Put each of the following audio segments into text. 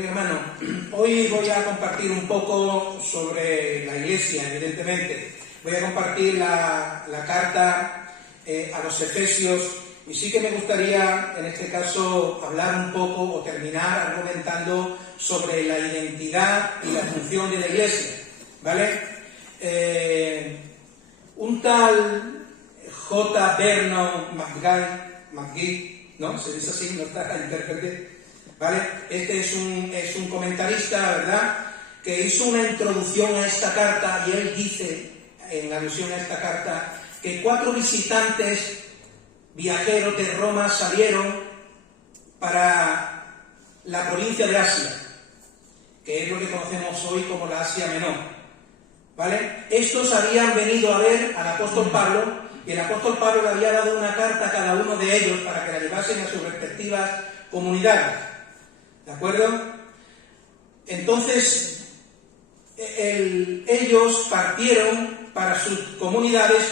Hermano, hoy voy a compartir un poco sobre la Iglesia, evidentemente. Voy a compartir la carta a los Efesios y sí que me gustaría, en este caso, hablar un poco o terminar argumentando sobre la identidad y la función de la Iglesia, ¿vale? Un tal J. Vernon McGee, ¿no? Se dice así, no está intérprete, ¿vale? Este es un comentarista, ¿verdad?, que hizo una introducción a esta carta y él dice, en alusión a esta carta, que 4 visitantes viajeros de Roma salieron para la provincia de Asia, que es lo que conocemos hoy como la Asia Menor, ¿vale? Estos habían venido a ver al apóstol Pablo y el apóstol Pablo le había dado una carta a cada uno de ellos para que la llevasen a sus respectivas comunidades, ¿de acuerdo? Entonces, ellos partieron para sus comunidades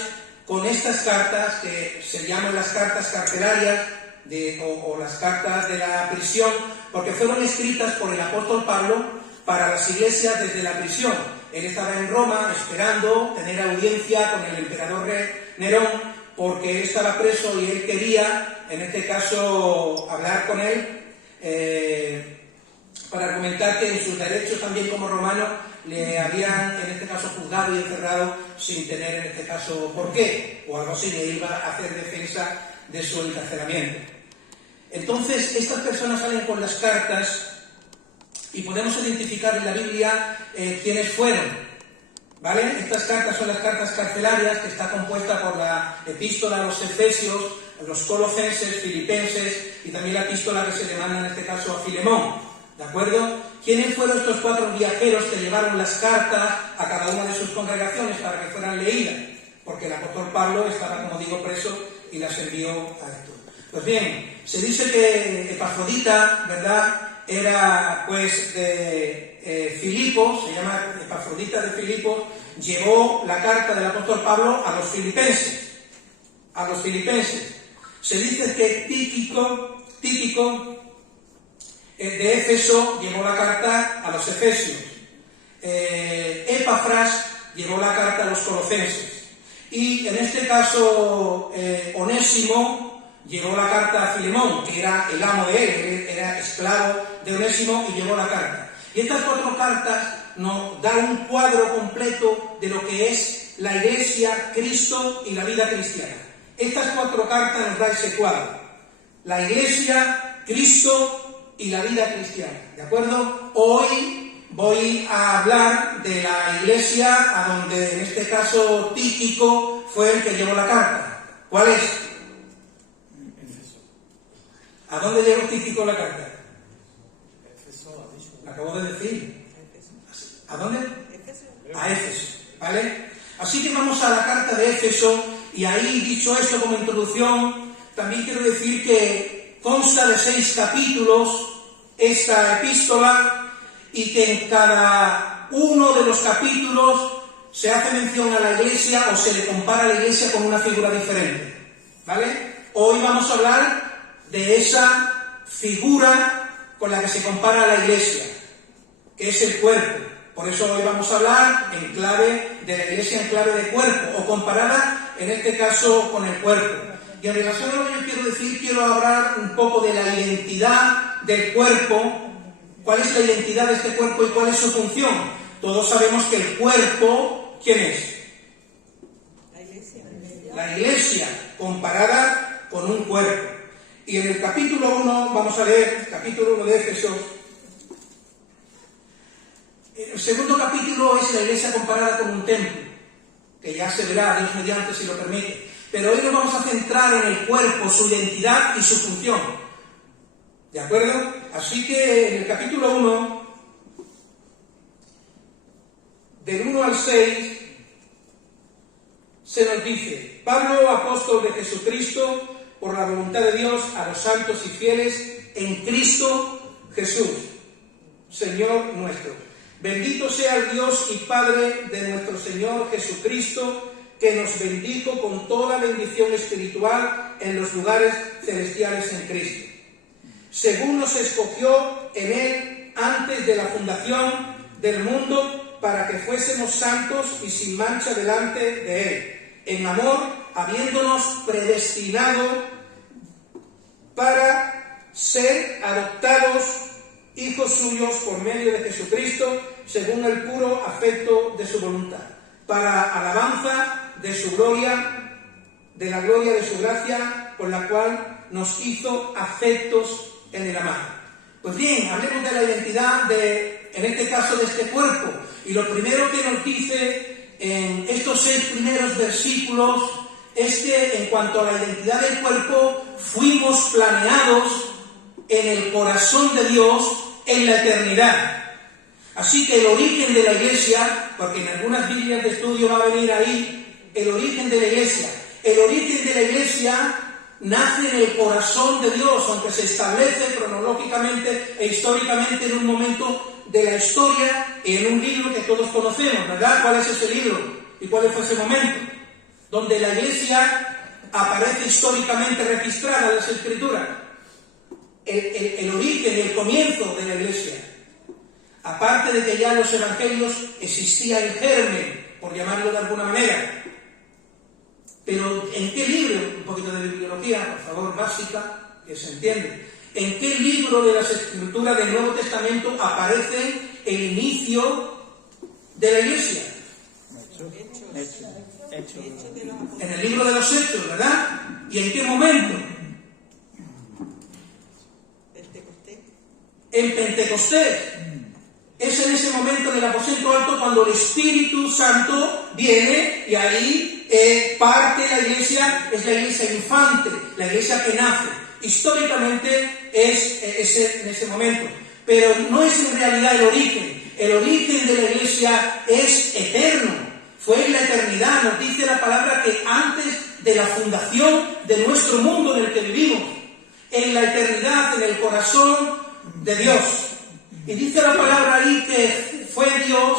con estas cartas que se llaman las cartas carcelarias o las cartas de la prisión, porque fueron escritas por el apóstol Pablo para las iglesias desde la prisión. Él estaba en Roma esperando tener audiencia con el emperador Nerón, porque él estaba preso y él quería, en este caso, hablar con él para argumentar que en sus derechos también como romano le habían, en este caso, juzgado y encerrado sin tener, en este caso, por qué, o algo así, le iba a hacer defensa de su encarcelamiento. Entonces, estas personas salen con las cartas y podemos identificar en la Biblia quiénes fueron, ¿vale? Estas cartas son las cartas carcelarias, que está compuesta por la epístola a los Efesios, a los Colosenses, Filipenses y también la epístola que se le manda en este caso a Filemón. ¿De acuerdo? ¿Quiénes fueron estos 4 viajeros que llevaron las cartas a cada una de sus congregaciones para que fueran leídas? Porque el apóstol Pablo estaba, como digo, preso y las envió a esto. Pues bien, se dice que Epafrodita, ¿verdad?, era pues de Filipos, se llama Epafrodita de Filipos, llevó la carta del apóstol Pablo a los filipenses. A los filipenses. Se dice que Tíquico de Éfeso llevó la carta a los Efesios. Epafras llevó la carta a los Colosenses. Y en este caso, Onésimo llevó la carta a Filemón, que era el amo de él era esclavo de Onésimo y llevó la carta. Y estas 4 cartas nos dan un cuadro completo de lo que es la Iglesia, Cristo y la vida cristiana. Estas 4 cartas nos dan ese cuadro. La Iglesia, Cristo y la vida cristiana, ¿de acuerdo? Hoy voy a hablar de la iglesia a donde en este caso Tíquico fue el que llevó la carta. ¿Cuál es? ¿A dónde llevó Tíquico la carta? Acabo de decir. ¿A dónde? A Éfeso, ¿vale? Así que vamos a la carta de Éfeso y ahí, dicho esto como introducción, también quiero decir que consta de 6 capítulos esta epístola y que en cada uno de los capítulos se hace mención a la iglesia o se le compara a la iglesia con una figura diferente, ¿vale? Hoy vamos a hablar de esa figura con la que se compara a la iglesia, que es el cuerpo. Por eso hoy vamos a hablar en clave de la iglesia, en clave de cuerpo, o comparada en este caso con el cuerpo. Y en relación a lo que yo quiero decir, quiero hablar un poco de la identidad del cuerpo. ¿Cuál es la identidad de este cuerpo y cuál es su función? Todos sabemos que el cuerpo, ¿quién es? La iglesia. La iglesia, comparada con un cuerpo. Y en el capítulo 1, vamos a leer, capítulo 1 de Éfesos. El segundo capítulo es la iglesia comparada con un templo, que ya se verá, Dios mediante, si lo permite. Pero hoy nos vamos a centrar en el cuerpo, su identidad y su función. ¿De acuerdo? Así que en el capítulo 1, del 1 al 6, se nos dice: Pablo, apóstol de Jesucristo, por la voluntad de Dios, a los santos y fieles en Cristo Jesús, Señor nuestro. Bendito sea el Dios y Padre de nuestro Señor Jesucristo, que nos bendijo con toda bendición espiritual en los lugares celestiales en Cristo, según nos escogió en Él antes antes de la fundación del mundo, para que fuésemos santos y sin mancha delante de Él, en amor, habiéndonos predestinado para ser adoptados hijos suyos por medio de Jesucristo, según el puro afecto de su voluntad, para alabanza de su gloria, de la gloria de su gracia, por la cual nos hizo aceptos en el amado. Pues bien, hablemos de la identidad en este caso, de este cuerpo. Y lo primero que nos dice en estos 6 primeros versículos es que en cuanto a la identidad del cuerpo, fuimos planeados en el corazón de Dios en la eternidad. Así que el origen de la Iglesia, porque en algunas Biblias de estudio va a venir ahí el origen de la Iglesia. El origen de la Iglesia nace en el corazón de Dios, aunque se establece cronológicamente e históricamente en un momento de la historia y en un libro que todos conocemos, ¿verdad? ¿Cuál es ese libro? ¿Y cuál fue ese momento? Donde la Iglesia aparece históricamente registrada en las Escrituras. El origen y el comienzo de la Iglesia. Aparte de que ya en los Evangelios existía el germen, por llamarlo de alguna manera. Pero ¿en qué libro? Un poquito de bibliología, por favor, básica, que se entiende. ¿En qué libro de las Escrituras del Nuevo Testamento aparece el inicio de la Iglesia? En el libro de los Hechos, ¿verdad? ¿Y en qué momento? En Pentecostés. Es en ese momento en el aposento alto cuando el Espíritu Santo viene y ahí parte la Iglesia, es la Iglesia infante, la Iglesia que nace. Históricamente es en ese momento, pero no es en realidad el origen. El origen de la Iglesia es eterno, fue en la eternidad. Nos dice la palabra que antes de la fundación de nuestro mundo en el que vivimos, en la eternidad, en el corazón de Dios. Y dice la palabra ahí que fue Dios,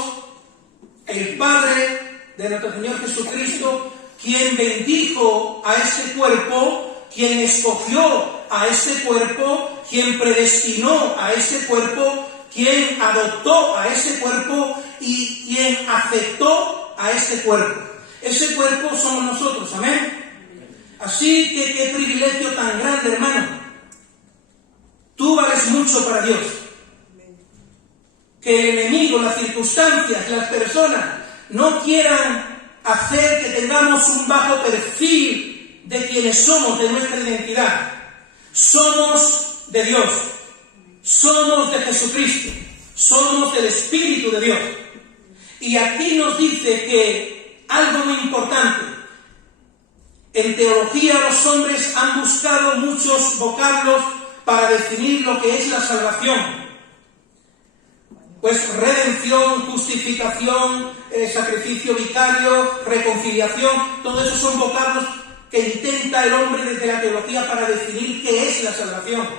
el Padre de nuestro Señor Jesucristo, quien bendijo a este cuerpo, quien escogió a este cuerpo, quien predestinó a este cuerpo, quien adoptó a este cuerpo y quien aceptó a este cuerpo. Ese cuerpo somos nosotros, amén. Así que qué privilegio tan grande, hermano. Tú vales mucho para Dios. Que el enemigo, las circunstancias, las personas no quieran hacer que tengamos un bajo perfil de quienes somos, de nuestra identidad. Somos de Dios, somos de Jesucristo, somos del Espíritu de Dios. Y aquí nos dice que algo muy importante, en teología los hombres han buscado muchos vocablos para definir lo que es la salvación. Pues redención, justificación, sacrificio vicario, reconciliación, todo eso son vocablos que intenta el hombre desde la teología para definir qué es la salvación.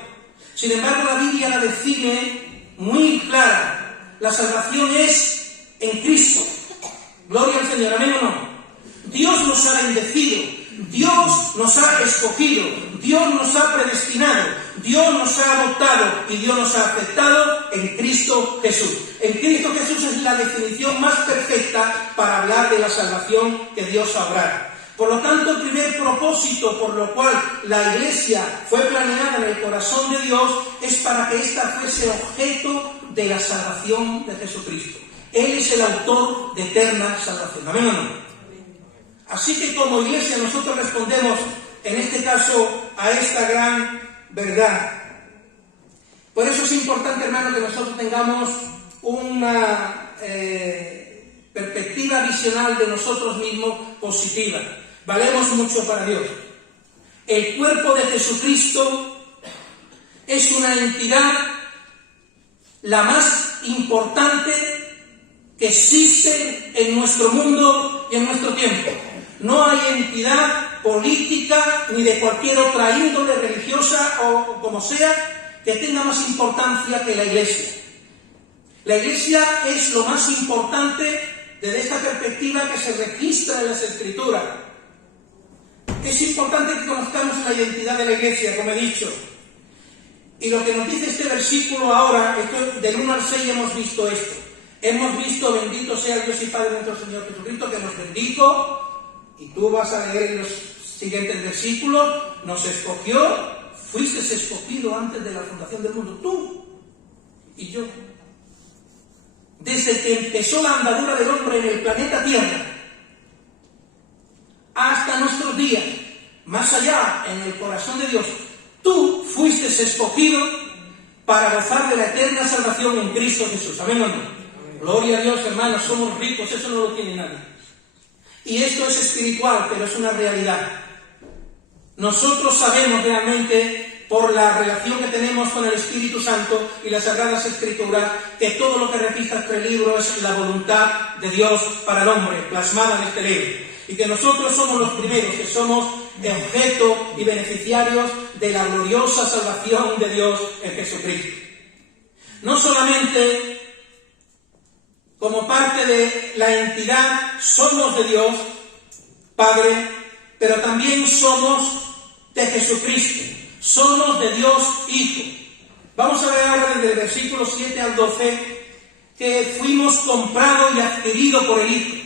Sin embargo, la Biblia la define muy clara. La salvación es en Cristo. Gloria al Señor, amén o no. Dios nos ha bendecido, Dios nos ha escogido, Dios nos ha predestinado, Dios nos ha adoptado y Dios nos ha aceptado en Cristo Jesús. En Cristo Jesús es la definición más perfecta para hablar de la salvación que Dios ha obrado. Por lo tanto, el primer propósito por lo cual la Iglesia fue planeada en el corazón de Dios es para que ésta fuese objeto de la salvación de Jesucristo. Él es el autor de eterna salvación. ¿Amén o no? Así que como Iglesia nosotros respondemos, en este caso, a esta gran verdad. Por eso es importante, hermano, que nosotros tengamos una perspectiva visional de nosotros mismos positiva. Valemos mucho para Dios. El cuerpo de Jesucristo es una entidad la más importante que existe en nuestro mundo y en nuestro tiempo. No hay entidad política ni de cualquier otra índole religiosa o como sea que tenga más importancia que la Iglesia. La Iglesia es lo más importante desde esta perspectiva que se registra en las Escrituras. Es importante que conozcamos la identidad de la Iglesia, como he dicho. Y lo que nos dice este versículo ahora, esto, del 1 al 6 hemos visto esto. Hemos visto, bendito sea el Dios y Padre de nuestro Señor Jesucristo, que nos bendijo, y tú vas a leer en los siguientes versículos, nos escogió, fuiste escogido antes de la fundación del mundo, tú y yo. Desde que empezó la andadura del hombre en el planeta Tierra, hasta nuestros días, más allá, en el corazón de Dios, tú fuiste escogido para gozar de la eterna salvación en Cristo Jesús. ¿Amén o no? Gloria a Dios, hermanos, somos ricos, eso no lo tiene nadie. Y esto es espiritual, pero es una realidad. Nosotros sabemos realmente, por la relación que tenemos con el Espíritu Santo y las Sagradas Escrituras, que todo lo que registra este libro es la voluntad de Dios para el hombre, plasmada en este libro. Y que nosotros somos los primeros que somos objeto y beneficiarios de la gloriosa salvación de Dios en Jesucristo. No solamente como parte de la entidad somos de Dios, Padre, pero también somos de Jesucristo, somos de Dios Hijo. Vamos a ver ahora desde el versículo 7 al 12 que fuimos comprados y adquiridos por el Hijo.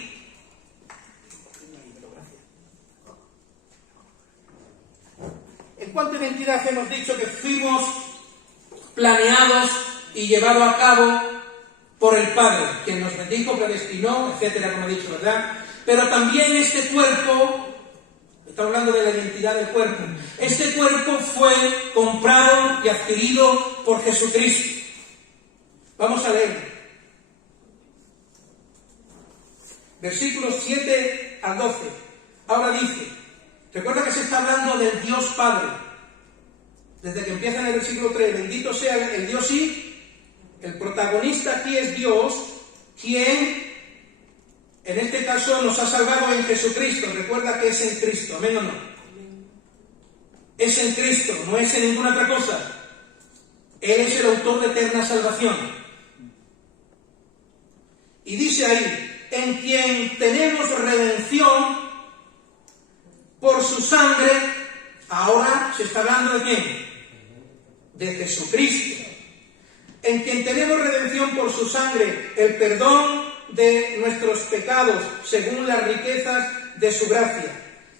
En cuanto a identidad hemos dicho que fuimos planeados y llevados a cabo por el Padre, quien nos bendijo, predestinó, etcétera, como he dicho, ¿verdad? Pero también este cuerpo, está hablando de la identidad del cuerpo, este cuerpo fue comprado y adquirido por Jesucristo. Vamos a leer. Versículos 7 al 12. Ahora dice, recuerda que se está hablando del Dios Padre. Desde que empieza en el versículo 3, bendito sea el Dios y el protagonista aquí es Dios, quien en este caso nos ha salvado en Jesucristo. Recuerda que es en Cristo, ¿amén o no? Es en Cristo, no es en ninguna otra cosa. Él es el autor de eterna salvación. Y dice ahí, en quien tenemos redención por su sangre. Ahora se está hablando de quién? De Jesucristo. En quien tenemos redención por su sangre, el perdón de nuestros pecados, según las riquezas de su gracia,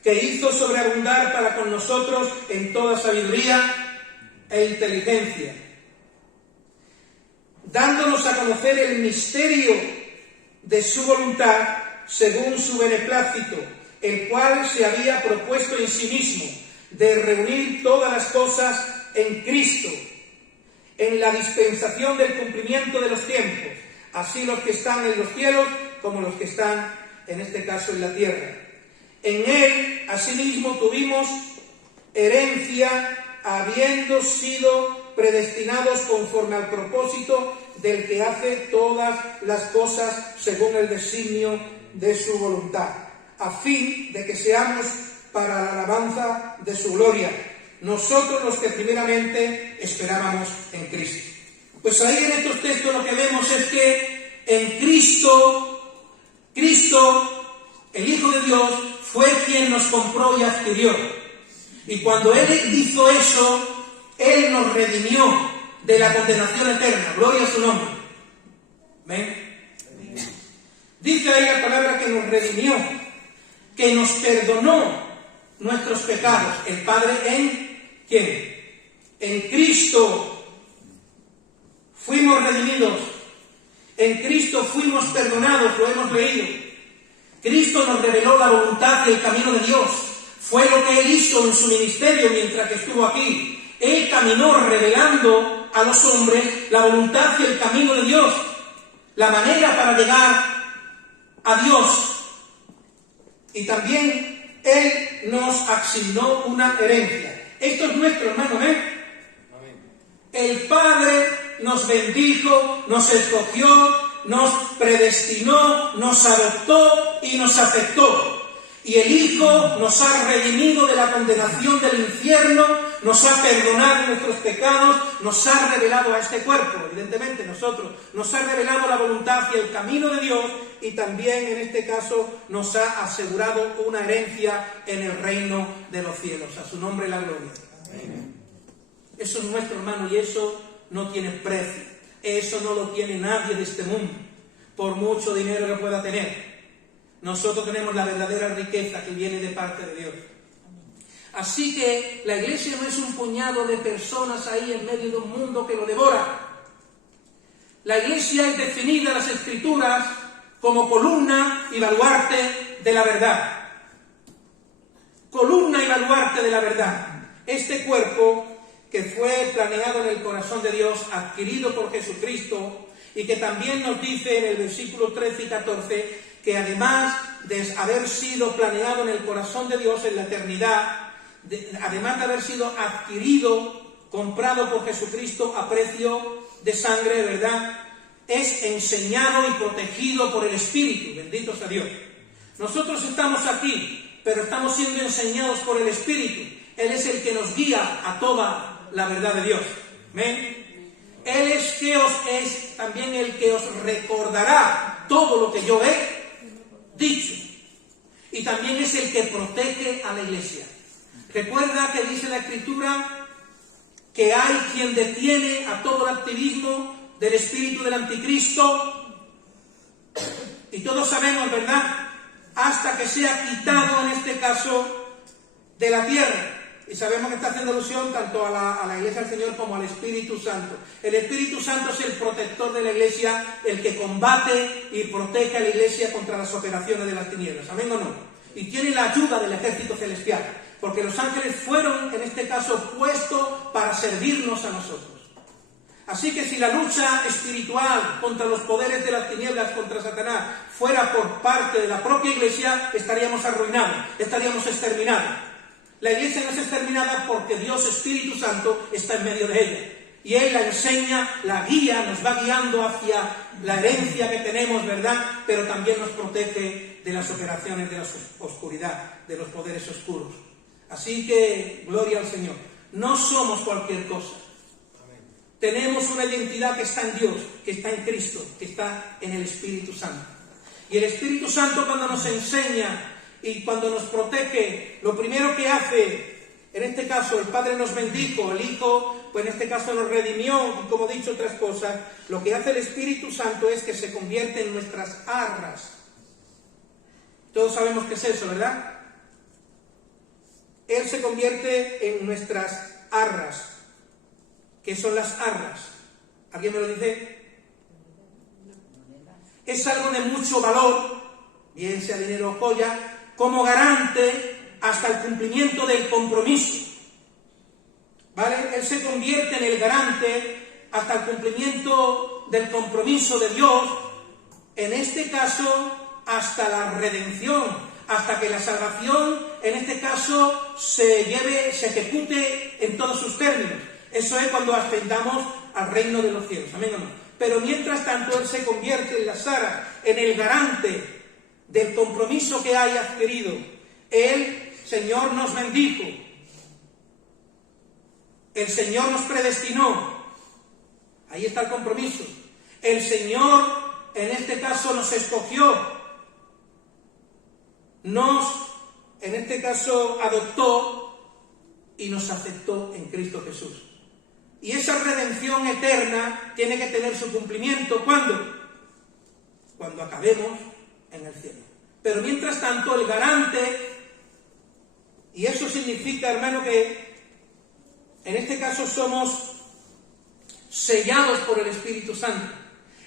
que hizo sobreabundar para con nosotros en toda sabiduría e inteligencia, dándonos a conocer el misterio de su voluntad, según su beneplácito, el cual se había propuesto en sí mismo, de reunir todas las cosas en Cristo, en la dispensación del cumplimiento de los tiempos, así los que están en los cielos como los que están, en este caso, en la tierra. En Él, asimismo, tuvimos herencia, habiendo sido predestinados conforme al propósito del que hace todas las cosas según el designio de su voluntad, a fin de que seamos para la alabanza de su gloria, nosotros los que primeramente esperábamos en Cristo. Pues ahí en estos textos lo que vemos es que en Cristo, el Hijo de Dios, fue quien nos compró y adquirió. Y cuando Él hizo eso, Él nos redimió de la condenación eterna. Gloria a su nombre. ¿Ven? Dice ahí la palabra que nos redimió, que nos perdonó nuestros pecados. El Padre en ¿quién? En Cristo fuimos redimidos. En Cristo fuimos perdonados, lo hemos leído. Cristo nos reveló la voluntad y el camino de Dios. Fue lo que Él hizo en su ministerio mientras que estuvo aquí. Él caminó revelando a los hombres la voluntad y el camino de Dios, la manera para llegar a Dios. Y también Él nos asignó una herencia. Esto es nuestro, hermano, ¿eh? El Padre nos bendijo, nos escogió, nos predestinó, nos adoptó y nos aceptó. Y el Hijo nos ha redimido de la condenación del infierno, nos ha perdonado nuestros pecados, nos ha revelado a este cuerpo, evidentemente nosotros, nos ha revelado la voluntad y el camino de Dios, y también en este caso nos ha asegurado una herencia en el reino de los cielos. A su nombre la gloria. Amén. Eso es nuestro, hermano, y eso no tiene precio. Eso no lo tiene nadie de este mundo, por mucho dinero que pueda tener. Nosotros tenemos la verdadera riqueza que viene de parte de Dios. Así que la iglesia no es un puñado de personas ahí en medio de un mundo que lo devora. La iglesia es definida en las Escrituras como columna y baluarte de la verdad. Columna y baluarte de la verdad. Este cuerpo que fue planeado en el corazón de Dios, adquirido por Jesucristo, y que también nos dice en el versículo 13 y 14, que además de haber sido planeado en el corazón de Dios en la eternidad, además de haber sido adquirido, comprado por Jesucristo a precio de sangre, ¿verdad?, es enseñado y protegido por el Espíritu. Bendito sea Dios. Nosotros estamos aquí, pero estamos siendo enseñados por el Espíritu. Él es el que nos guía a toda la verdad de Dios. ¿Amén? Él es también el que os recordará todo lo que yo he dicho. Y también es el que protege a la iglesia. Recuerda que dice la Escritura que hay quien detiene a todo el activismo del espíritu del anticristo, y todos sabemos, ¿verdad?, hasta que sea quitado, en este caso, de la tierra. Y sabemos que está haciendo alusión tanto a la iglesia del Señor como al Espíritu Santo. El Espíritu Santo es el protector de la iglesia, el que combate y protege a la iglesia contra las operaciones de las tinieblas. ¿Amén o no? Y tiene la ayuda del ejército celestial, porque los ángeles fueron, en este caso, puestos para servirnos a nosotros. Así que si la lucha espiritual contra los poderes de las tinieblas, contra Satanás, fuera por parte de la propia iglesia, estaríamos arruinados, estaríamos exterminados. La iglesia no es exterminada porque Dios Espíritu Santo está en medio de ella. Y Él la enseña, la guía, nos va guiando hacia la herencia que tenemos, ¿verdad? Pero también nos protege de las operaciones de la oscuridad, de los poderes oscuros. Así que, gloria al Señor. No somos cualquier cosa. Tenemos una identidad que está en Dios, que está en Cristo, que está en el Espíritu Santo. Y el Espíritu Santo, cuando nos enseña y cuando nos protege, lo primero que hace, en este caso el Padre nos bendijo, el Hijo, pues en este caso nos redimió, y como he dicho otras cosas, lo que hace el Espíritu Santo es que se convierte en nuestras arras. Todos sabemos qué es eso, ¿verdad? Él se convierte en nuestras arras. ¿Qué son las arras? ¿Alguien me lo dice? Es algo de mucho valor, bien sea dinero o joya, como garante hasta el cumplimiento del compromiso. ¿Vale? Él se convierte en el garante hasta el cumplimiento del compromiso de Dios, en este caso hasta la redención, hasta que la salvación, en este caso, se ejecute en todos sus términos. Eso es cuando ascendamos al reino de los cielos. Amén o no. Pero mientras tanto, Él se convierte en las arras, en el garante del compromiso que hay adquirido. El Señor nos bendijo. El Señor nos predestinó. Ahí está el compromiso. El Señor, en este caso, nos escogió. En este caso, adoptó y nos aceptó en Cristo Jesús. Y esa redención eterna tiene que tener su cumplimiento. ¿Cuándo? Cuando acabemos en el cielo. Pero mientras tanto, el garante, y eso significa, hermano, que en este caso somos sellados por el Espíritu Santo.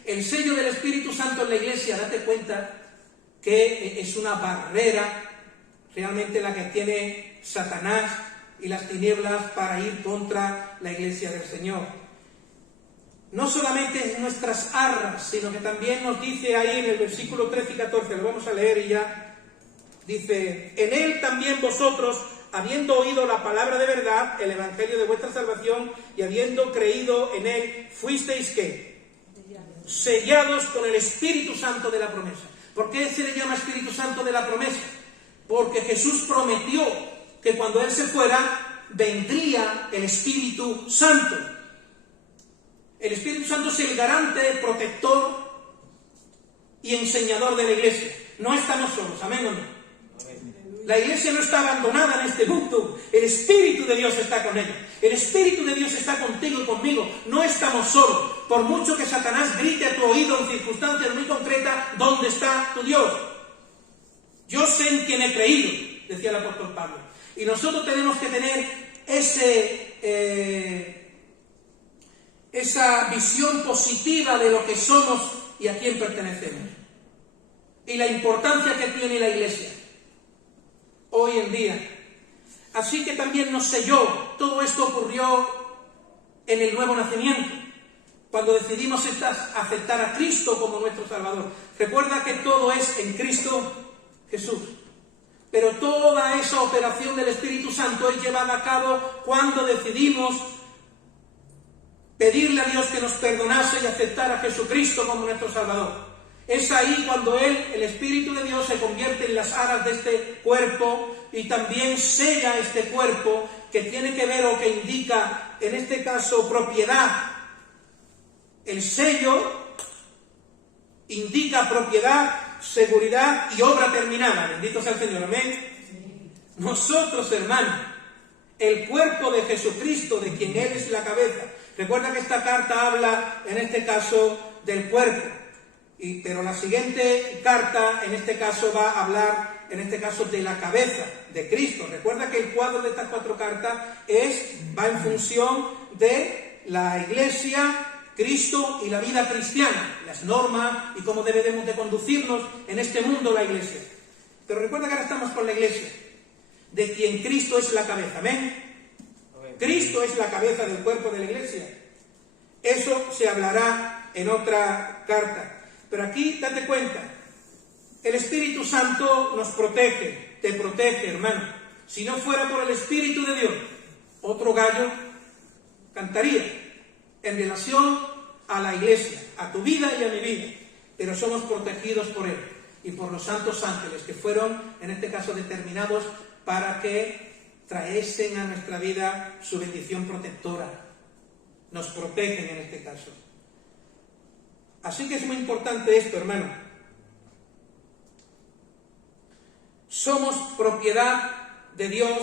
El sello del Espíritu Santo en la iglesia, date cuenta que es una barrera realmente la que tiene Satanás y las tinieblas para ir contra la iglesia del Señor. No solamente en nuestras arras, sino que también nos dice ahí en el versículo 13 y 14, lo vamos a leer y ya, dice: en Él también vosotros, habiendo oído la palabra de verdad, el evangelio de vuestra salvación, y habiendo creído en Él, fuisteis ¿qué? Sellados con el Espíritu Santo de la promesa. ¿Por qué se le llama Espíritu Santo de la promesa? Porque Jesús prometió que cuando Él se fuera, vendría el Espíritu Santo. El Espíritu Santo es el garante, protector y enseñador de la iglesia. No estamos solos, amén o no. La iglesia no está abandonada en este mundo. El Espíritu de Dios está con ella. El Espíritu de Dios está contigo y conmigo. No estamos solos. Por mucho que Satanás grite a tu oído en circunstancias muy concretas, ¿dónde está tu Dios? Yo sé en quién he creído, decía el apóstol Pablo. Y nosotros tenemos que tener esa visión positiva de lo que somos y a quién pertenecemos. Y la importancia que tiene la iglesia hoy en día. Así que también nos selló. Todo esto ocurrió en el nuevo nacimiento, cuando decidimos aceptar a Cristo como nuestro Salvador. Recuerda que todo es en Cristo Jesús. Pero toda esa operación del Espíritu Santo es llevada a cabo cuando decidimos pedirle a Dios que nos perdonase y aceptar a Jesucristo como nuestro Salvador. Es ahí cuando el Espíritu de Dios, se convierte en las aras de este cuerpo y también sella este cuerpo, que tiene que ver o que indica, en este caso, propiedad. El sello indica propiedad, seguridad y obra terminada. Bendito sea el Señor, amén. Nosotros, hermanos, el cuerpo de Jesucristo, de quien Él es la cabeza. Recuerda que esta carta habla, en este caso, del cuerpo. Pero la siguiente carta, en este caso, va a hablar, en este caso, de la cabeza de Cristo. Recuerda que el cuadro de estas 4 cartas va en función de la iglesia, Cristo y la vida cristiana, las normas y cómo debemos de conducirnos en este mundo, la iglesia. Pero recuerda que ahora estamos con la iglesia, de quien Cristo es la cabeza. ¿Amén? Cristo es la cabeza del cuerpo de la iglesia. Eso se hablará en otra carta. Pero aquí, date cuenta, el Espíritu Santo nos protege, te protege, hermano. Si no fuera por el Espíritu de Dios, otro gallo cantaría en relación a la iglesia, a tu vida y a mi vida. Pero somos protegidos por Él y por los santos ángeles, que fueron, en este caso, determinados para que traesen a nuestra vida su bendición protectora. Nos protegen en este caso. Así que es muy importante esto, hermano. Somos propiedad de Dios.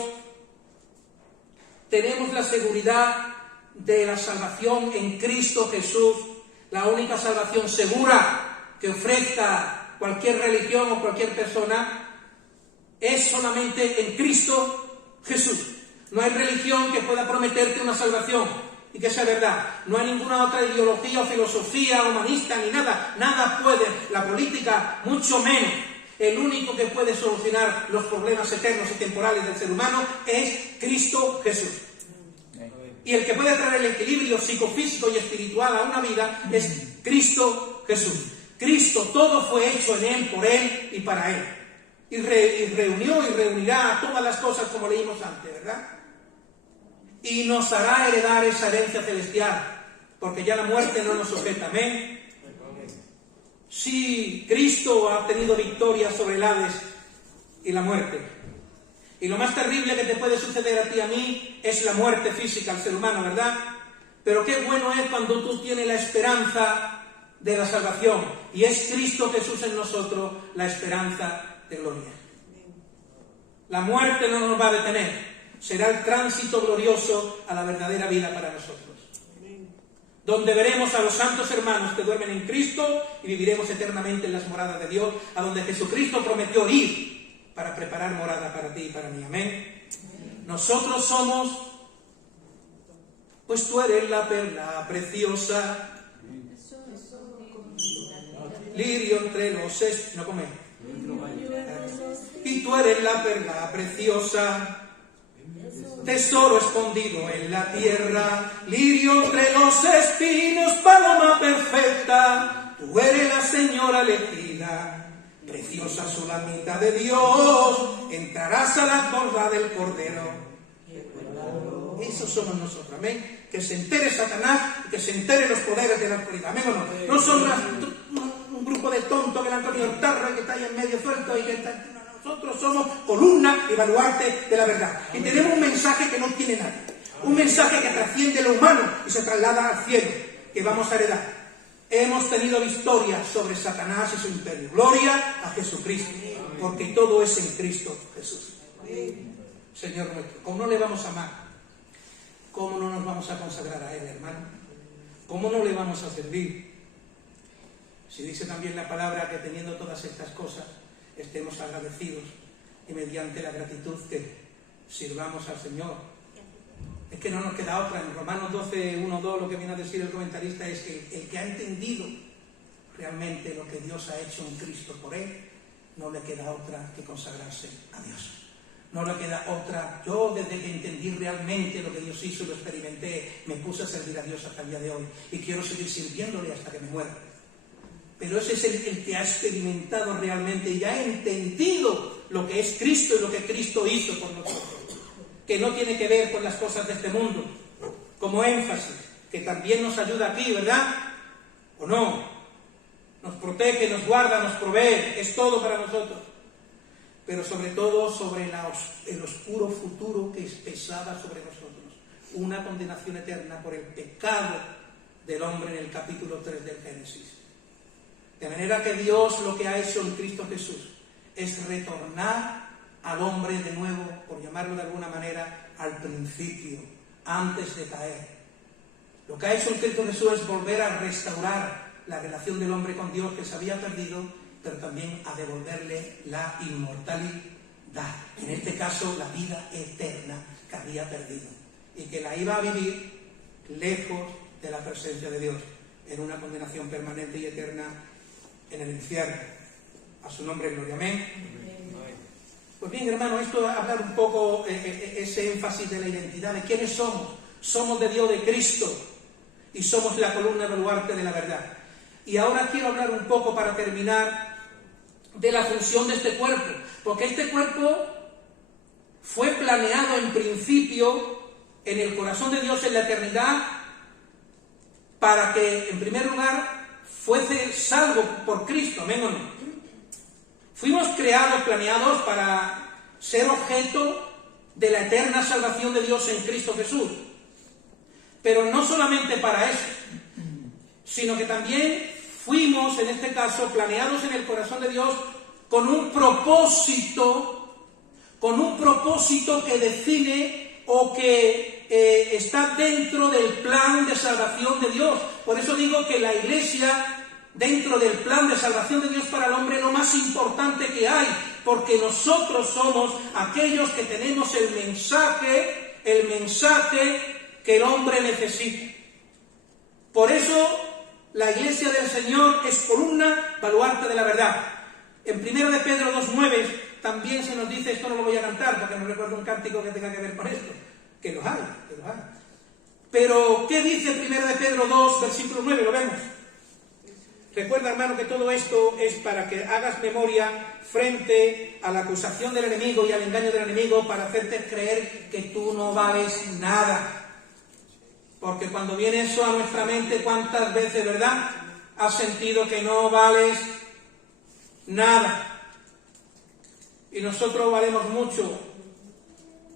Tenemos la seguridad de la salvación en Cristo Jesús, la única salvación segura que ofrezca cualquier religión o cualquier persona es solamente en Cristo Jesús. No hay religión que pueda prometerte una salvación y que sea verdad. No hay ninguna otra ideología o filosofía humanista ni nada. Nada puede, la política mucho menos. El único que puede solucionar los problemas eternos y temporales del ser humano es Cristo Jesús. Y el que puede traer el equilibrio psicofísico y espiritual a una vida es Cristo Jesús. Cristo, todo fue hecho en Él, por Él y para Él. Y reunió y reunirá todas las cosas como leímos antes, ¿verdad? Y nos hará heredar esa herencia celestial, porque ya la muerte no nos sujeta. Amén. Sí, Cristo ha obtenido victoria sobre el Hades y la muerte. Y lo más terrible que te puede suceder a ti y a mí es la muerte física al ser humano, ¿verdad? Pero qué bueno es cuando tú tienes la esperanza de la salvación, y es Cristo Jesús en nosotros la esperanza de gloria. La muerte no nos va a detener. Será el tránsito glorioso a la verdadera vida para nosotros, donde veremos a los santos hermanos que duermen en Cristo y viviremos eternamente en las moradas de Dios, a donde Jesucristo prometió ir para preparar morada para ti y para mí. Amén. Nosotros somos, pues tú eres la perla preciosa, lirio entre los y tú eres la perla preciosa, tesoro escondido en la tierra, lirio entre los espinos, paloma perfecta, tú eres la señora elegida, preciosa solamita de Dios, entrarás a la borda del Cordero. Esos somos nosotros, amén. Que se entere Satanás y que se entere los poderes de la oscuridad, amén o no. No son un grupo de tontos que le han cogido el tarro y que está ahí en medio suelto y que está... Nosotros somos columna y baluarte de la verdad. Y tenemos un mensaje que no tiene nadie. Un mensaje que trasciende lo humano y se traslada al cielo, que vamos a heredar. Hemos tenido victoria sobre Satanás y su imperio. Gloria a Jesucristo, porque todo es en Cristo Jesús. Señor nuestro, ¿cómo no le vamos a amar? ¿Cómo no nos vamos a consagrar a Él, hermano? ¿Cómo no le vamos a servir? Si dice también la palabra que teniendo todas estas cosas, estemos agradecidos y mediante la gratitud que sirvamos al Señor. Es que no nos queda otra. En Romanos 12, 1, 2, lo que viene a decir el comentarista es que el que ha entendido realmente lo que Dios ha hecho en Cristo por él, no le queda otra que consagrarse a Dios. No le queda otra. Yo desde que entendí realmente lo que Dios hizo y lo experimenté, me puse a servir a Dios hasta el día de hoy y quiero seguir sirviéndole hasta que me muera. Pero ese es el que ha experimentado realmente y ha entendido lo que es Cristo y lo que Cristo hizo por nosotros, que no tiene que ver con las cosas de este mundo, como énfasis, que también nos ayuda aquí, ¿verdad? ¿O no? Nos protege, nos guarda, nos provee, es todo para nosotros. Pero sobre todo sobre el oscuro futuro que pesaba sobre nosotros, una condenación eterna por el pecado del hombre en el capítulo 3 del Génesis. De manera que Dios lo que ha hecho en Cristo Jesús es retornar al hombre de nuevo, por llamarlo de alguna manera, al principio, antes de caer. Lo que ha hecho en Cristo Jesús es volver a restaurar la relación del hombre con Dios que se había perdido, pero también a devolverle la inmortalidad, en este caso la vida eterna que había perdido, y que la iba a vivir lejos de la presencia de Dios, en una condenación permanente y eterna en el infierno. A su nombre, gloria, amén. Pues bien, hermano, esto es hablar un poco ese énfasis de la identidad, de quiénes somos. Somos de Dios, de Cristo, y somos la columna baluarte de la verdad. Y ahora quiero hablar un poco, para terminar, de la función de este cuerpo, porque este cuerpo fue planeado en principio en el corazón de Dios en la eternidad para que, en primer lugar, fuese salvo por Cristo, amén o no. Fuimos creados, planeados para ser objeto de la eterna salvación de Dios en Cristo Jesús. Pero no solamente para eso, sino que también fuimos, en este caso, planeados en el corazón de Dios con un propósito que define o que está dentro del plan de salvación de Dios. Por eso digo que la Iglesia, dentro del plan de salvación de Dios para el hombre, es lo más importante que hay, porque nosotros somos aquellos que tenemos el mensaje que el hombre necesita. Por eso la Iglesia del Señor es columna baluarte de la verdad. En 1 de Pedro 2:9 también se nos dice, esto no lo voy a cantar porque no recuerdo un cántico que tenga que ver con esto, que los hay. Pero, ¿qué dice 1 de Pedro 2, versículo 9? Lo vemos. Recuerda, hermano, que todo esto es para que hagas memoria frente a la acusación del enemigo y al engaño del enemigo, para hacerte creer que tú no vales nada. Porque cuando viene eso a nuestra mente, ¿cuántas veces, verdad, has sentido que no vales nada? Y nosotros valemos mucho,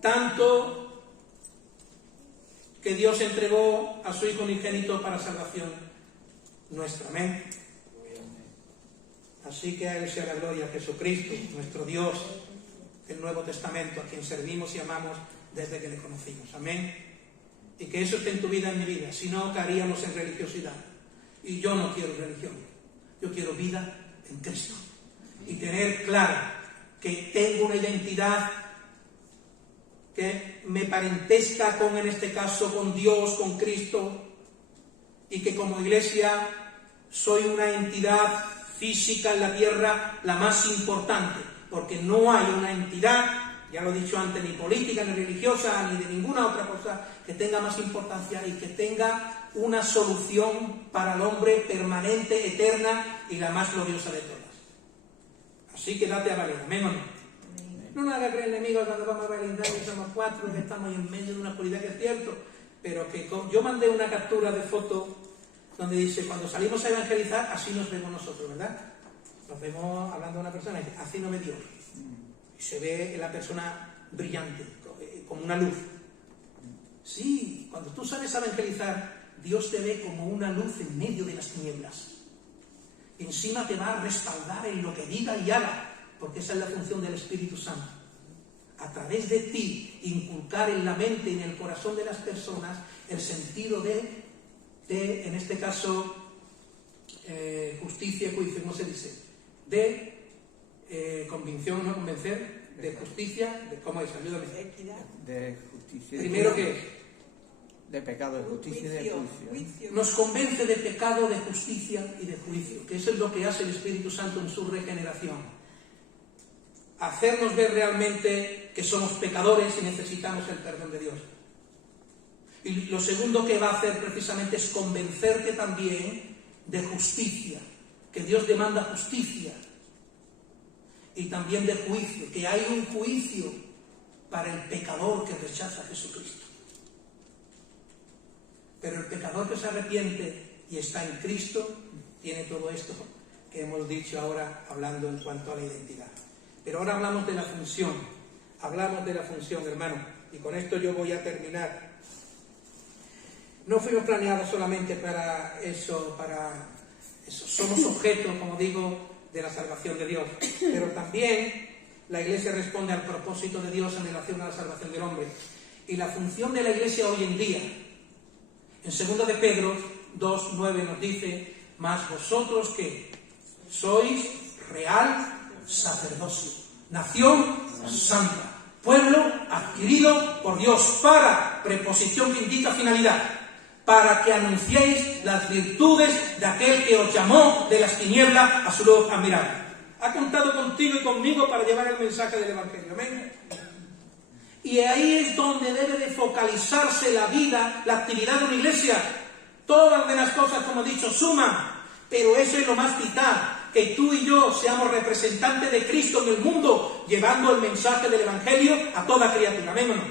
tanto que Dios entregó a su Hijo unigénito para salvación nuestra. Amén. Así que a Él sea la gloria, a Jesucristo, nuestro Dios, el Nuevo Testamento, a quien servimos y amamos desde que le conocimos. Amén. Y que eso esté en tu vida, en mi vida. Si no, caeríamos en religiosidad. Y yo no quiero religión. Yo quiero vida en Cristo. Y tener claro que tengo una identidad que me parentesca con, en este caso, con Dios, con Cristo. Y que como iglesia soy una entidad física en la tierra, la más importante. Porque no hay una entidad, ya lo he dicho antes, ni política, ni religiosa, ni de ninguna otra cosa que tenga más importancia y que tenga una solución para el hombre permanente, eterna y la más gloriosa de todas. Así que date a valer, amén o no. No nos haga creer el enemigo cuando vamos a validar que somos 4, que estamos ahí en medio de una oscuridad, que es cierto, pero que yo mandé una captura de foto donde dice, cuando salimos a evangelizar, así nos vemos nosotros, ¿verdad? Nos vemos hablando de una persona y dice, así no ve Dios. Y se ve la persona brillante, como una luz. Sí, cuando tú sales a evangelizar, Dios te ve como una luz en medio de las tinieblas. Encima te va a respaldar en lo que diga y haga, porque esa es la función del Espíritu Santo. A través de ti, inculcar en la mente y en el corazón de las personas el sentido de en este caso, justicia, juicio, ¿cómo se dice? De convicción, no convencer, de justicia, de ¿cómo es? Ayúdame. De justicia. Primero, ¿qué es? De pecado, de justicia y de juicio. Nos convence de pecado, de justicia y de juicio, que eso es lo que hace el Espíritu Santo en su regeneración. Hacernos ver realmente que somos pecadores y necesitamos el perdón de Dios. Y lo segundo que va a hacer precisamente es convencerte también de justicia, que Dios demanda justicia, y también de juicio, que hay un juicio para el pecador que rechaza a Jesucristo. Pero el pecador que se arrepiente y está en Cristo tiene todo esto que hemos dicho ahora hablando en cuanto a la identidad. Pero ahora hablamos de la función, hermano, y con esto yo voy a terminar. No fuimos planeados solamente para eso, somos objeto, como digo, de la salvación de Dios, pero también la Iglesia responde al propósito de Dios en relación a la salvación del hombre. Y la función de la Iglesia hoy en día, en 2 de Pedro 2:9 nos dice: mas vosotros que sois real sacerdocio, nación santa, pueblo adquirido por Dios, para, preposición que indica finalidad, para que anunciéis las virtudes de aquel que os llamó de las tinieblas a su luz admirable. Ha contado contigo y conmigo para llevar el mensaje del Evangelio. Amén. Y ahí es donde debe de focalizarse la vida, la actividad de una iglesia. Todas de las cosas, como he dicho, suman, pero eso es lo más vital, que tú y yo seamos representantes de Cristo en el mundo, llevando el mensaje del Evangelio a toda criatura. Amén o no.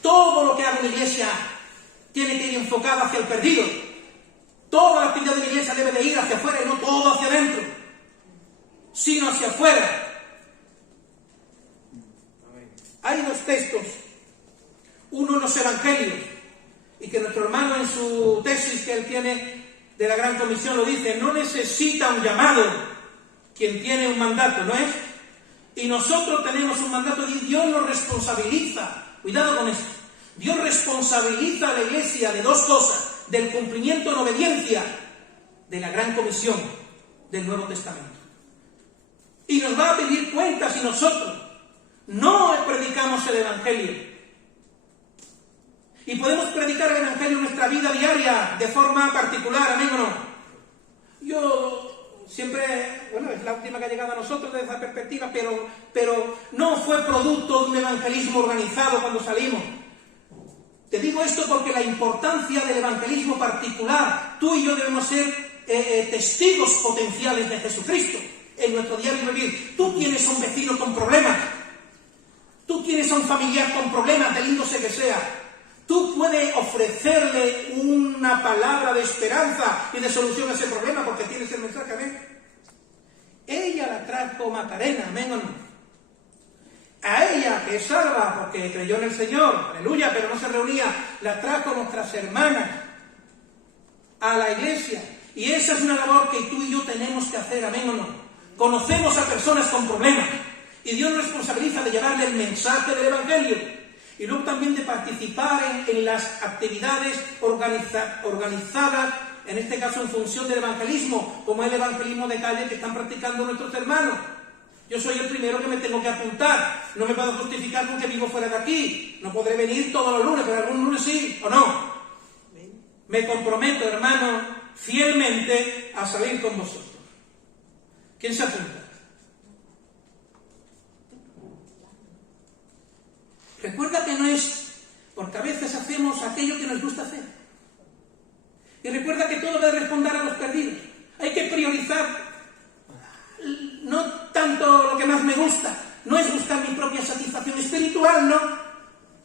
Todo lo que haga una iglesia tiene que ir enfocado hacia el perdido. Toda la actividad de la iglesia debe de ir hacia afuera y no todo hacia adentro, sino hacia afuera. Hay dos textos, uno en los Evangelios, y que nuestro hermano en su tesis que él tiene de la Gran Comisión lo dice: no necesita un llamado quien tiene un mandato, ¿no es? Y nosotros tenemos un mandato, y Dios nos responsabiliza, cuidado con esto, Dios responsabiliza a la iglesia de dos cosas: del cumplimiento en obediencia de la Gran Comisión del Nuevo Testamento. Y nos va a pedir cuentas si nosotros no predicamos el Evangelio. Y podemos predicar el Evangelio en nuestra vida diaria de forma particular, amén o no. Yo siempre, es la última que ha llegado a nosotros desde esa perspectiva, pero no fue producto de un evangelismo organizado cuando salimos. Te digo esto porque la importancia del evangelismo particular, tú y yo debemos ser testigos potenciales de Jesucristo en nuestro diario vivir. Tú tienes a un vecino con problemas, tú tienes a un familiar con problemas, del índole que sea. Tú puedes ofrecerle una palabra de esperanza y de solución a ese problema porque tienes el mensaje, amén. Ella la trajo Macarena, amén o no. A ella, que es salva porque creyó en el Señor, aleluya, pero no se reunía, la trajo nuestras hermanas a la iglesia. Y esa es una labor que tú y yo tenemos que hacer, amén o no. Conocemos a personas con problemas y Dios nos responsabiliza de llevarle el mensaje del Evangelio. Y luego también de participar en las actividades organizadas, en este caso en función del evangelismo, como el evangelismo de calle que están practicando nuestros hermanos. Yo soy el primero que me tengo que apuntar, no me puedo justificar porque vivo fuera de aquí, no podré venir todos los lunes, pero algún lunes sí, ¿o no? Me comprometo, hermano, fielmente a salir con vosotros. ¿Quién se apunta? Recuerda que no es porque a veces hacemos aquello que nos gusta hacer. Y recuerda que todo debe responder a los perdidos. Hay que priorizar, no tanto lo que más me gusta, no es buscar mi propia satisfacción espiritual, no.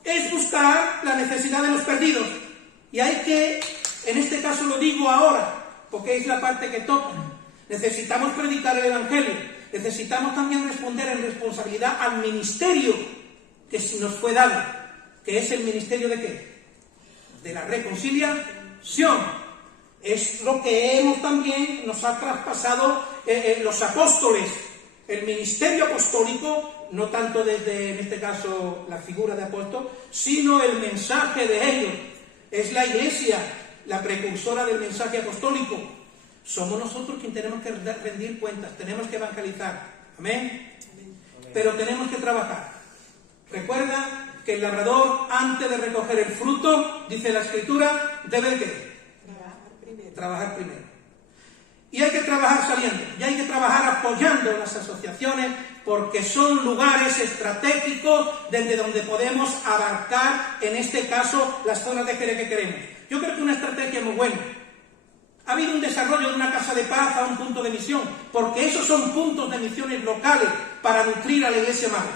Es buscar la necesidad de los perdidos. Y hay que, en este caso lo digo ahora, porque es la parte que toca. Necesitamos predicar el Evangelio. Necesitamos también responder en responsabilidad al ministerio que nos fue dado, que es el ministerio de ¿qué? De la reconciliación. Es lo que nos ha traspasado los apóstoles, el ministerio apostólico, no tanto desde, en este caso, la figura de apóstol, sino el mensaje de ellos. Es la Iglesia la precursora del mensaje apostólico. Somos nosotros quienes tenemos que rendir cuentas, tenemos que evangelizar. ¿Amén? Pero tenemos que trabajar. Recuerda que el labrador, antes de recoger el fruto, dice la Escritura, debe ¿qué? Trabajar primero. Y hay que trabajar saliendo, y hay que trabajar apoyando las asociaciones, porque son lugares estratégicos desde donde podemos abarcar, en este caso, las zonas de Jerez que queremos. Yo creo que una estrategia muy buena. Ha habido un desarrollo de una casa de paz a un punto de misión, porque esos son puntos de misiones locales para nutrir a la Iglesia Madre,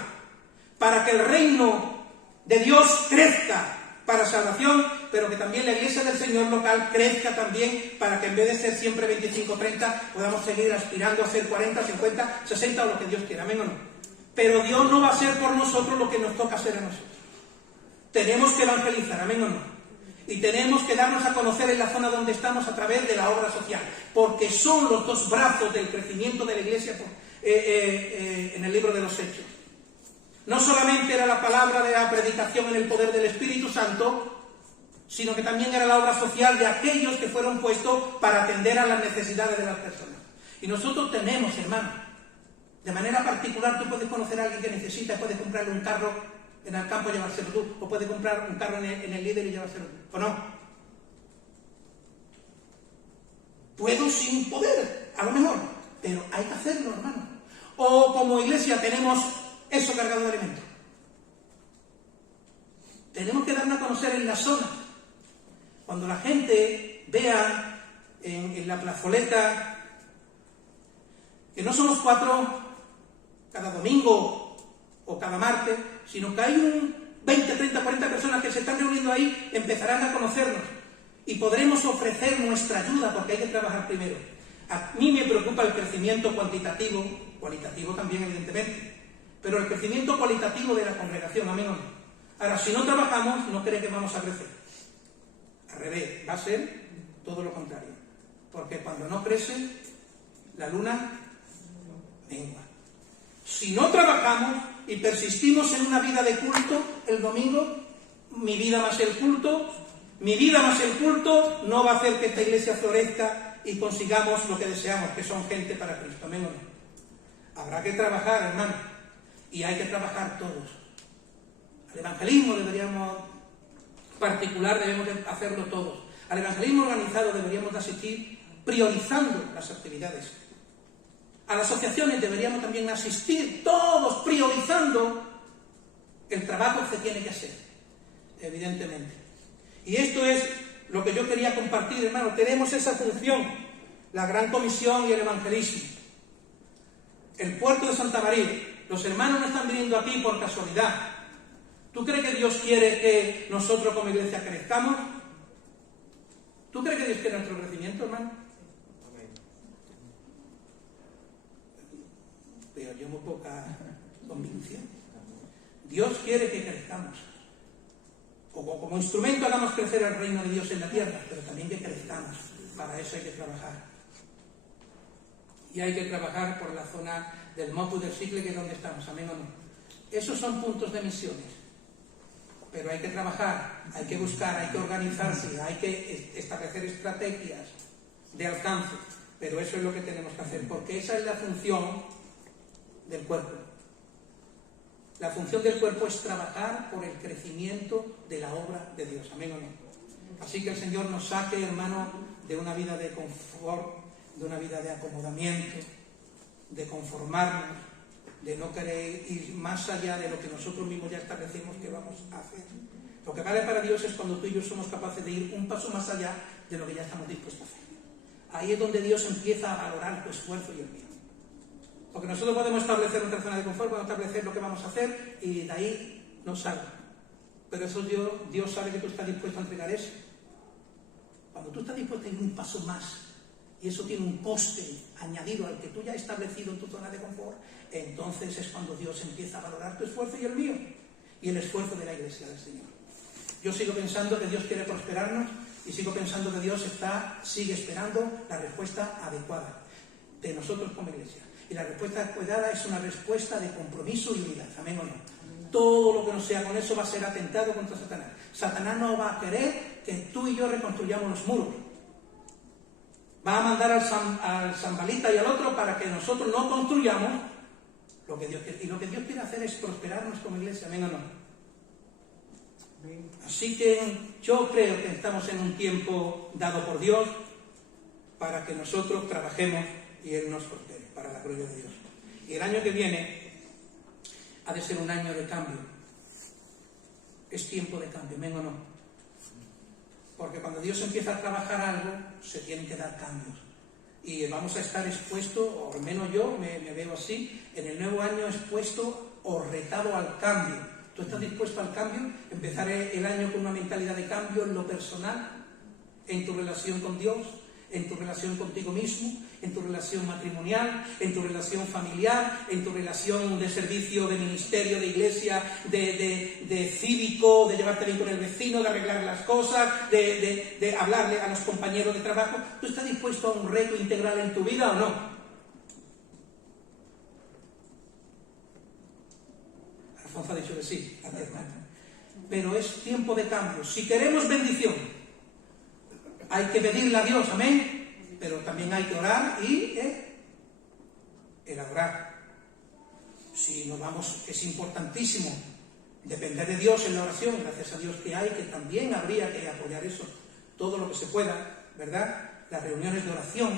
para que el reino de Dios crezca para salvación, pero que también la Iglesia del Señor local crezca también para que en vez de ser siempre 25, 30, podamos seguir aspirando a ser 40, 50, 60 o lo que Dios quiera, amén o no. Pero Dios no va a hacer por nosotros lo que nos toca hacer a nosotros. Tenemos que evangelizar, amén o no. Y tenemos que darnos a conocer en la zona donde estamos a través de la obra social, porque son los dos brazos del crecimiento de la Iglesia en el libro de los Hechos. No solamente era la palabra de la predicación en el poder del Espíritu Santo, sino que también era la obra social de aquellos que fueron puestos para atender a las necesidades de las personas. Y nosotros tenemos, hermano, de manera particular, tú puedes conocer a alguien que necesita, puedes comprarle un carro en el campo y llevárselo tú, o puedes comprar un carro en el líder y llevárselo tú, ¿o no? Puedo sin poder, a lo mejor, pero hay que hacerlo, hermano. O como iglesia tenemos eso cargado de alimentos. Tenemos que darnos a conocer en la zona. Cuando la gente vea en la plazoleta que no somos 4 cada domingo o cada martes, sino que hay un 20, 30, 40 personas que se están reuniendo ahí, empezarán a conocernos y podremos ofrecer nuestra ayuda, porque hay que trabajar primero. A mí me preocupa el crecimiento cuantitativo, cualitativo también evidentemente, pero el crecimiento cualitativo de la congregación, amén o no. Ahora, si no trabajamos, no cree que vamos a crecer. Al revés, va a ser todo lo contrario. Porque cuando no crece, la luna mengua. Si no trabajamos y persistimos en una vida de culto, el domingo, mi vida más el culto, no va a hacer que esta iglesia florezca y consigamos lo que deseamos, que son gente para Cristo. Amén o no. Habrá que trabajar, hermano. Y hay que trabajar todos. Al evangelismo debemos hacerlo todos. Al evangelismo organizado deberíamos de asistir priorizando las actividades. A las asociaciones deberíamos también asistir todos priorizando el trabajo que se tiene que hacer, evidentemente. Y esto es lo que yo quería compartir, hermano. Tenemos esa función, la gran comisión y el evangelismo. El puerto de Santa María. Los hermanos no están viniendo aquí por casualidad. ¿Tú crees que Dios quiere que nosotros como iglesia crezcamos? ¿Tú crees que Dios quiere nuestro crecimiento, hermano? Pero yo muy poca convicción. Dios quiere que crezcamos. O como instrumento hagamos crecer el reino de Dios en la tierra, pero también que crezcamos. Para eso hay que trabajar. Y hay que trabajar por la zona del Mopu del Sicle, que es donde estamos, amén o no. Esos son puntos de misiones. Pero hay que trabajar, hay que buscar, hay que organizarse, hay que establecer estrategias de alcance. Pero eso es lo que tenemos que hacer, porque esa es la función del cuerpo. La función del cuerpo es trabajar por el crecimiento de la obra de Dios, amén o no. Así que el Señor nos saque, hermano, de una vida de confort, de una vida de acomodamiento, de conformarnos, de no querer ir más allá de lo que nosotros mismos ya establecimos que vamos a hacer. Lo que vale para Dios es cuando tú y yo somos capaces de ir un paso más allá de lo que ya estamos dispuestos a hacer. Ahí es donde Dios empieza a valorar tu esfuerzo y el mío. Porque nosotros podemos establecer nuestra zona de confort, podemos establecer lo que vamos a hacer y de ahí nos salga. Pero eso Dios sabe que tú estás dispuesto a entregar eso. Cuando tú estás dispuesto a ir un paso más, y eso tiene un coste añadido al que tú ya has establecido en tu zona de confort, entonces es cuando Dios empieza a valorar tu esfuerzo y el mío, y el esfuerzo de la Iglesia del Señor. Yo sigo pensando que Dios quiere prosperarnos Y sigo pensando que Dios sigue esperando la respuesta adecuada de nosotros como iglesia. Y la respuesta adecuada es una respuesta de compromiso y unidad. ¿Amén o no? Todo lo que no sea con eso va a ser atentado contra Satanás. Satanás no va a querer que tú y yo reconstruyamos los muros. Va a mandar al sambalita y al otro para que nosotros no construyamos lo que Dios quiere. Y lo que Dios quiere hacer es prosperarnos como iglesia. ¿Amén o no? Así que yo creo que estamos en un tiempo dado por Dios para que nosotros trabajemos y Él nos prospere, para la gloria de Dios. Y el año que viene ha de ser un año de cambio. Es tiempo de cambio, ¿amén o no? Porque cuando Dios empieza a trabajar algo, se tienen que dar cambios. Y vamos a estar expuestos, o al menos yo me veo así, en el nuevo año expuesto o retado al cambio. ¿Tú estás dispuesto al cambio? Empezar el año con una mentalidad de cambio en lo personal, en tu relación con Dios, en tu relación contigo mismo, en tu relación matrimonial, en tu relación familiar, en tu relación de servicio, de ministerio, de iglesia, de cívico, de llevarte bien con el vecino, de arreglar las cosas, de hablarle a los compañeros de trabajo. ¿Tú estás dispuesto a un reto integral en tu vida o no? Alfonso ha dicho que sí, pero es tiempo de cambio. Si queremos bendición, hay que pedirle a Dios, amén, pero también hay que orar y el adorar. Si nos vamos, es importantísimo depender de Dios en la oración, gracias a Dios que hay, que también habría que apoyar eso, todo lo que se pueda, ¿verdad? Las reuniones de oración,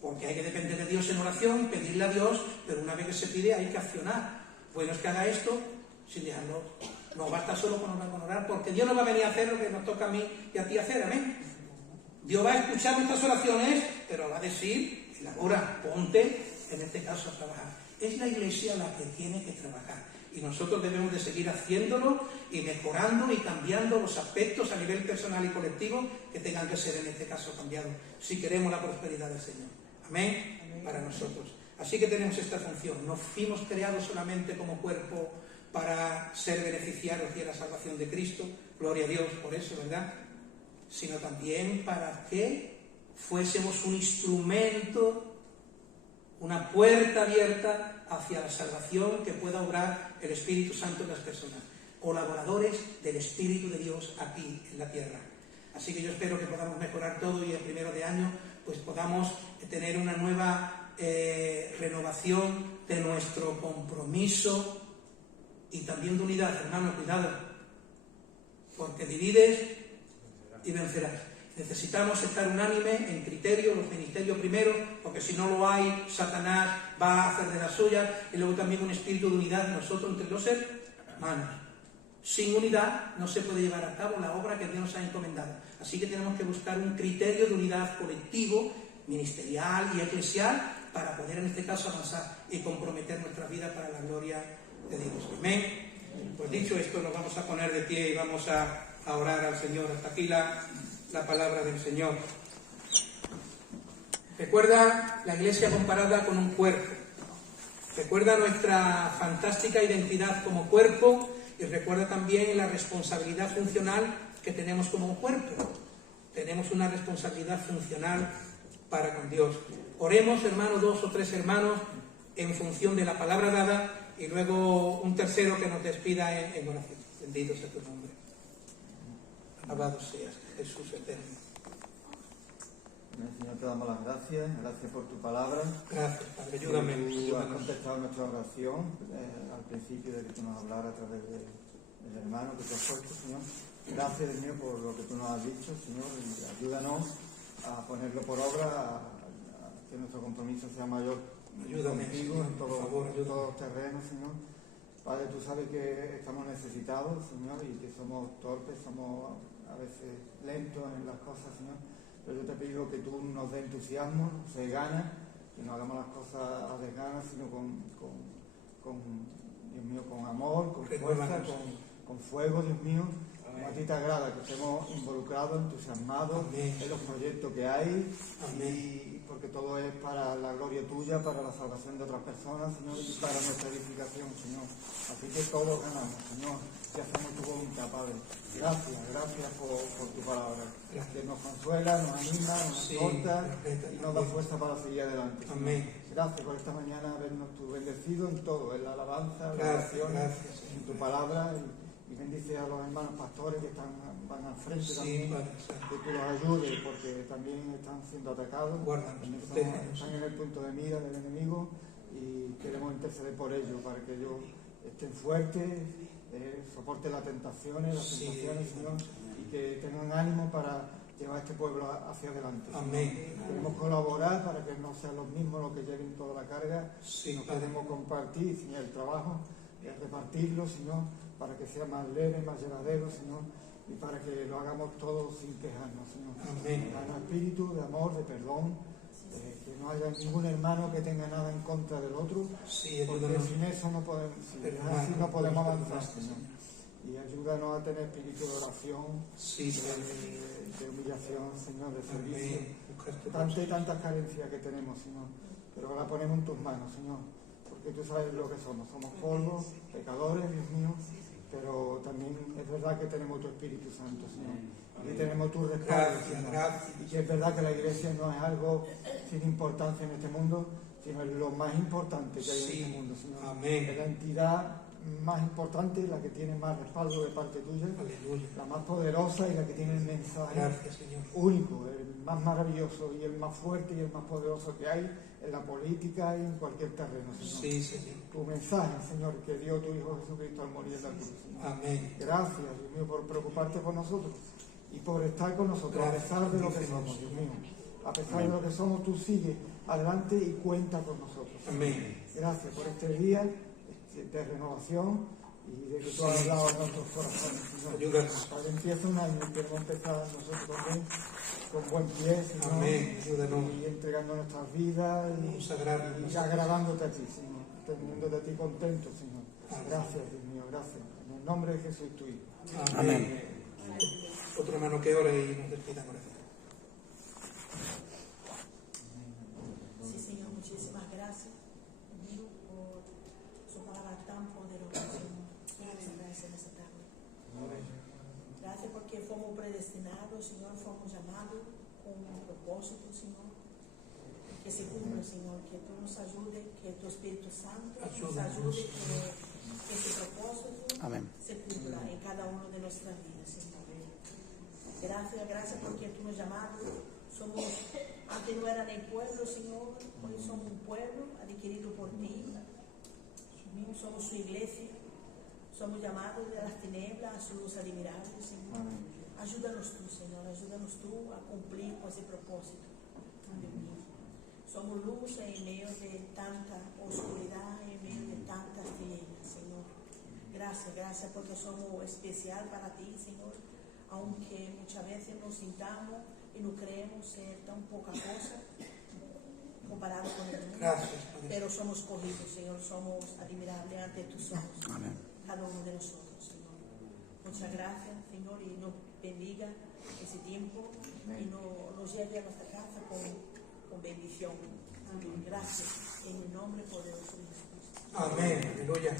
porque hay que depender de Dios en oración, pedirle a Dios, pero una vez que se pide hay que accionar. Bueno, es que haga esto sin dejarlo. No basta solo con orar, porque Dios no va a venir a hacer lo que nos toca a mí y a ti hacer, amén. Dios va a escuchar nuestras oraciones, pero va a decir, elabora, ponte, en este caso, a trabajar. Es la iglesia la que tiene que trabajar. Y nosotros debemos de seguir haciéndolo y mejorando y cambiando los aspectos a nivel personal y colectivo que tengan que ser, en este caso, cambiados, si queremos la prosperidad del Señor. Amén. Amén. Para nosotros. Así que tenemos esta función. No fuimos creados solamente como cuerpo para ser beneficiarios de la salvación de Cristo, gloria a Dios por eso, ¿verdad? Sino también para que fuésemos un instrumento, una puerta abierta hacia la salvación que pueda obrar el Espíritu Santo en las personas, colaboradores del Espíritu de Dios aquí en la tierra. Así que yo espero que podamos mejorar todo y el primero de año pues podamos tener una nueva renovación de nuestro compromiso y también de unidad. Hermano, cuidado, porque divides y vencerás. Necesitamos estar unánime en criterio, los ministerios primero, porque si no lo hay, Satanás va a hacer de las suyas, y luego también un espíritu de unidad nosotros entre los hermanos. Sin unidad no se puede llevar a cabo la obra que Dios nos ha encomendado. Así que tenemos que buscar un criterio de unidad colectivo, ministerial y eclesial, para poder en este caso avanzar y comprometer nuestra vida para la gloria de Dios. Amén. Pues dicho esto, nos vamos a poner de pie y vamos a orar al Señor. Hasta aquí la palabra del Señor. Recuerda la iglesia comparada con un cuerpo. Recuerda nuestra fantástica identidad como cuerpo y recuerda también la responsabilidad funcional que tenemos como cuerpo. Tenemos una responsabilidad funcional para con Dios. Oremos, hermanos, 2 o 3 hermanos, en función de la palabra dada, y luego un tercero que nos despida en oración. Bendito sea tu nombre. Alabado seas, Jesús eterno. Señor, te damos las gracias por tu palabra. Gracias, Padre, ayúdame. Tú has contestado nuestra oración al principio de que tú nos hablaras a través del hermano que te has puesto, Señor. Gracias, Dios mío, por lo que tú nos has dicho, Señor, y ayúdanos a ponerlo por obra, a que nuestro compromiso sea mayor. Ayúdame, contigo, Señor, en todos los terrenos, Señor. Padre, tú sabes que estamos necesitados, Señor, y que somos torpes, somos a veces lentos en las cosas, Señor. Pero yo te pido que tú nos dé entusiasmo, se gana, que no hagamos las cosas a desganas, sino Dios mío, con amor, con fuerza, con fuego, Dios mío. Como a ti te agrada, que estemos involucrados, entusiasmados en los proyectos que hay. Amén. Y porque todo es es para la gloria tuya, para la salvación de otras personas, Señor, y para nuestra edificación, Señor. Así que todos ganamos, Señor, si hacemos tu voluntad, Padre. Gracias por tu palabra, que nos consuela, nos anima, nos exhorta y nos da fuerza para seguir adelante. Amén. Gracias por esta mañana habernos tú bendecido en todo, en la alabanza, en la oración, en tu palabra. Y bendice a los hermanos pastores que van al frente también, que tú los ayudes, porque también están siendo atacados, están en el punto de mira del enemigo, y queremos interceder por ellos, para que ellos estén fuertes, soporten las tentaciones, Señor, y que tengan ánimo para llevar a este pueblo hacia adelante. Amén. Queremos colaborar para que no sean los mismos los que lleven toda la carga, sino que queremos compartir, Señor, el trabajo, repartirlo, Señor, para que sea más leve, más llevadero, Señor, y para que lo hagamos todos sin quejarnos, Señor. Amén. Danos espíritu de amor, de perdón, que no haya ningún hermano que tenga nada en contra del otro, porque sin eso no podemos, así no podemos avanzar, Señor. Y ayúdanos a tener espíritu de oración, de humillación, Señor, de servicio. Tantas carencias que tenemos, Señor, pero la ponemos en tus manos, Señor, porque tú sabes lo que somos polvo, pecadores, Dios mío, pero también es verdad que tenemos tu Espíritu Santo, Señor, y tenemos tu respaldo, Señor, y que es verdad que la Iglesia no es algo sin importancia en este mundo, sino es lo más importante que hay en este mundo, Señor. Amén. Es la entidad más importante, la que tiene más respaldo de parte tuya, la más poderosa y la que tiene el mensaje único, el más maravilloso y el más fuerte y el más poderoso que hay en la política y en cualquier terreno, Señor. Sí, Señor. Tu mensaje, Señor, que dio tu Hijo Jesucristo al morir en la cruz, Señor. Amén. Gracias, Dios mío, por preocuparte por nosotros y por estar con nosotros, a pesar de lo que somos, Dios mío. A pesar de lo que somos, tú sigues adelante y cuenta con nosotros. Amén. Gracias por este día de renovación y de que tú has hablado a nuestros corazones, Señor. Ayúdanos. Para que empiece un año, queremos empezar nosotros también con buen pie, Señor. Amén. Ayúdanos. Y entregando nuestras vidas y agradándote a ti, Señor. Teniéndote a ti contento, Señor. Gracias, Dios mío, gracias. En el nombre de Jesús, tu Hijo. Amén. Otro hermano que ore y nos despida con oración. Sí, Señor, muchísimas gracias, amigo, por su palabra tan poderosa, Señor. Gracias en esta tarde. Gracias porque fuimos predestinados, Señor, fuimos llamados con un propósito, Señor. Que se cumpla, Señor, que tú nos ayudes, que tu Espíritu Santo nos ayude, que ese propósito se cumpla en cada uno de nuestras vidas, Señor. Gracias porque tú nos llamaste. Antes no eran el pueblo, Señor, hoy somos un pueblo adquirido por ti. Somos su iglesia, somos llamados de las tinieblas a su luz admirable, Señor. Ayúdanos tú, Señor, ayúdanos tú a cumplir con ese propósito. Dios mío. Somos luz en medio de tanta oscuridad, en medio de tantas tinieblas, Señor. Gracias porque somos especial para ti, Señor, aunque muchas veces nos sintamos y no creemos ser tan poca cosa comparado con el mundo. Pero somos cogidos, Señor, somos admirables ante tus ojos. Amén. Cada uno de nosotros, Señor. Muchas gracias, Señor, y nos bendiga ese tiempo. Amén. Y nos lleve a nuestra casa con bendición. Amén. Gracias. En el nombre poderoso de Jesús. Amén. Aleluya.